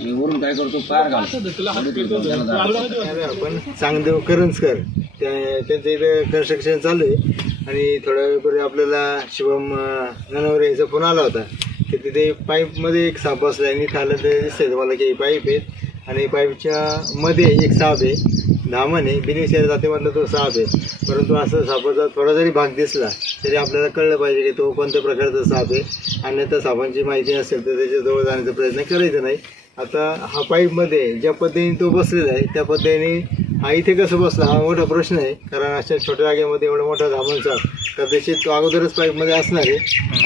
वरून काय करतो पार चांगदेव करंजकर त्यांचं इथं कन्स्ट्रक्शन चालू आहे. आणि थोड्या वेळपूर्वी आपल्याला शिवम ननवरे याचा फोन आला होता. की तिथे पाईपमध्ये एक साप बसला आणि नीट तर दिसतंय तुम्हाला की पाईप आहेत. आणि पाईपच्या मध्ये एक साप आहे धामण आहे. बिनिशेर म्हणलं तो साप आहे. परंतु असं सापाचा थोडा जरी भाग दिसला तरी आपल्याला कळलं पाहिजे की तो कोणत्या प्रकारचा साप आहे. आणि तर सापांची माहिती नसेल तर त्याच्याजवळ जाण्याचा प्रयत्न करायचा नाही. आता हा पाईपमध्ये ज्या पद्धतीने तो बसलेला आहे त्या पद्धतीने हा इथे कसं बसला हा मोठा प्रश्न आहे. कारण अशा छोट्या जागेमध्ये एवढा मोठा साप कदाचित तो अगोदरच पाईपमध्ये असणार आहे.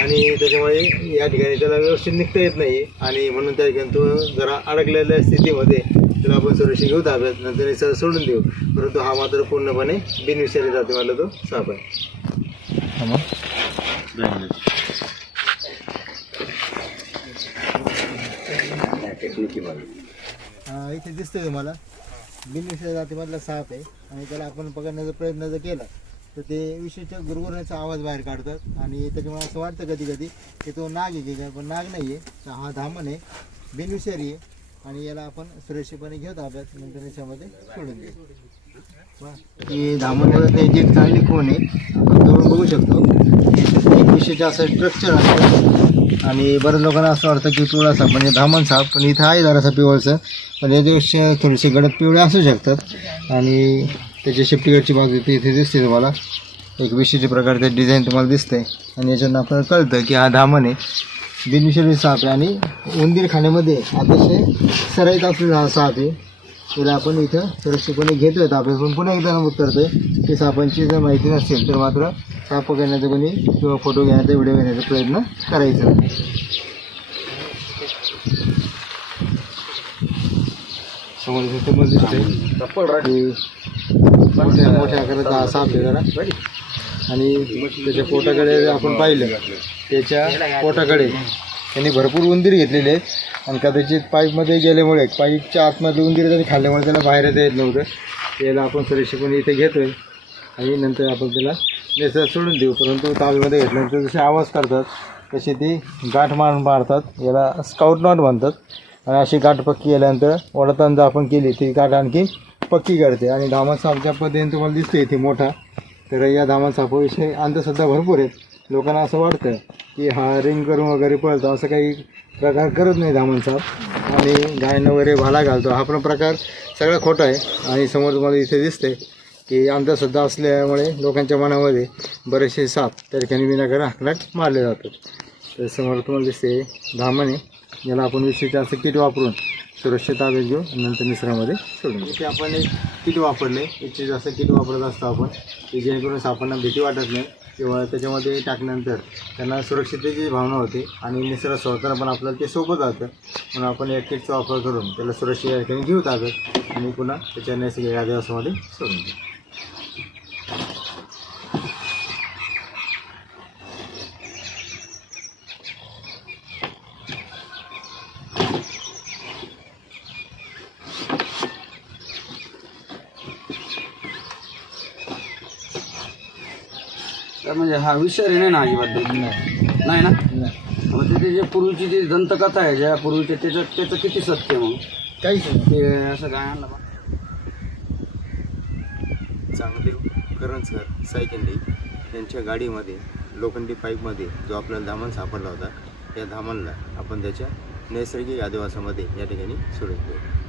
आणि त्याच्यामुळे या ठिकाणी त्याला व्यवस्थित निघता येत नाही आणि म्हणून त्या ठिकाणी तो जरा अडकलेल्या स्थितीमध्ये त्याला आपण सुरक्षित घेऊ ताब्यात नंतर सर सोडून देऊ. परंतु हा मात्र पूर्णपणे बिनविषारी जातीवाला तो साप आहे. हा, इथे दिसतोय तुम्हाला. बिनविषारी जातीमधला साप आहे. आणि त्याला आपण पकडण्याचा प्रयत्न जर केला तर ते विशेष गुरगुरण्याचा आवाज बाहेर काढतात. आणि त्याच्यामुळे असं वाटतं कधी कधी की तो नाग आहे की काय पण नाग नाही आहे हा धामण आहे. बिनविषारी आहे. आणि याला आपण सुरक्षितपणे घेऊ ताब्यात नंतर याच्यामध्ये सोडून देऊ. ही धामणमध्ये त्याची एक चांगली कोण आहे आपण जवळ बघू शकतो. एक विशेष असं स्ट्रक्चर असतं आणि बऱ्याच लोकांना असं वाटतं की पिवळा साप म्हणजे धामण साप पण इथं आहे जरासा पिवळचं पण या दिवशी थोडेसे गडद पिवळे असू शकतात. आणि त्याची शिफ्टीकडची बाजू इथे इथे दिसते तुम्हाला. एक विशिष्ट प्रकारचे डिझाईन तुम्हाला दिसतंय. आणि याच्यानं आपल्याला कळतं की हा धामण आहे. बिनविषारी साप आहे. आणि उंदीर खाण्यामध्ये अतिशय सराईत असलेला हा साप आहे. त्याला आपण इथं सुरक्षितपणे घेतोय ताब्यात पण पुन्हा एकदा नमूद करतोय. की सापांची जर माहिती नसेल तर मात्र साप पकडण्याचा कोणी किंवा फोटो घेण्याचा व्हिडिओ घेण्याचा प्रयत्न करायचा समोर इथे मोठ्या आकाराचा हा साप आहे आणि त्याच्या पोटाकडे जर आपण पाहिलं त्याच्या पोटाकडे त्यांनी भरपूर उंदीर घेतलेले आहेत. आणि कदाचित पाईपमध्ये गेल्यामुळे पाईपच्या आतमध्ये उंदीर त्यांनी खाल्ल्यामुळे त्याला बाहेर येता येत नव्हतं. याला आपण सुरक्षितपणे इथे घेतोय. आणि नंतर आपण त्याला नेसर सोडून देऊ. परंतु तालमध्ये घेतल्यानंतर जसे आवाज करतात तशी ती गाठ मारून मारतात. याला स्काउट नॉट म्हणतात. आणि अशी गाठ पक्की केल्यानंतर वडताना जर आपण केली ती गाठ आणखी पक्की करते. आणि धामा सापच्या पद्धतीने तुम्हाला दिसते इथे मोठा. तर या धामा सापाविषयी अंधश्रद्धा भरपूर आहेत. लोकांना असं वाटतं की हा रिंग करून वगैरे पळतो असं काही प्रकार करत नाही धामण साप आणि गायनं वगैरे भाला घालतो. हा पण प्रकार सगळा खोटा आहे. आणि समोर तुम्हाला इथे दिसते की अंधश्रद्धा असल्यामुळे लोकांच्या मनामध्ये बरेचसे साप त्या ठिकाणी विनाकारण हाकलाट मारले जातात. तर समोर तुम्हाला दिसते धामण. आहे याला आपण विशिष्ट असं किट वापरून सुरक्षित ताब्यात घेऊ आणि नंतर मिश्रामध्ये सोडून घेऊ ते आपण एक किट वापरले. विशिष्ट जास्त किट वापरत असतो आपण की जेणेकरून सापांना भीती वाटत नाही. किंवा त्याच्यामध्ये टाकल्यानंतर त्यांना सुरक्षिततेची भावना होते आणि निसर्ग सोडताना पण आपल्याला ते सोबत जातं. म्हणून आपण या किटचा वापर करून त्याला सुरक्षित या ठिकाणी घेऊ ताकद आणि पुन्हा त्याच्या नैसर्गिक आदिवासामध्ये सोडून देऊ. तर म्हणजे हा विषय नाही ना अजिबात नाही. ना? मग तिथे जे पूर्वीची जी दंतकथा आहे ज्या पूर्वीचे त्याच्यात त्याचं किती सत्य मग? काहीच नाही. ते असं गायनला चांगदेव करंजकर सायकंडी यांच्या गाडीमध्ये लोखंडी पाईपमध्ये जो आपल्याला धामण सापडला होता त्या धामणला आपण त्याच्या नैसर्गिक आदिवासामध्ये या ठिकाणी देऊ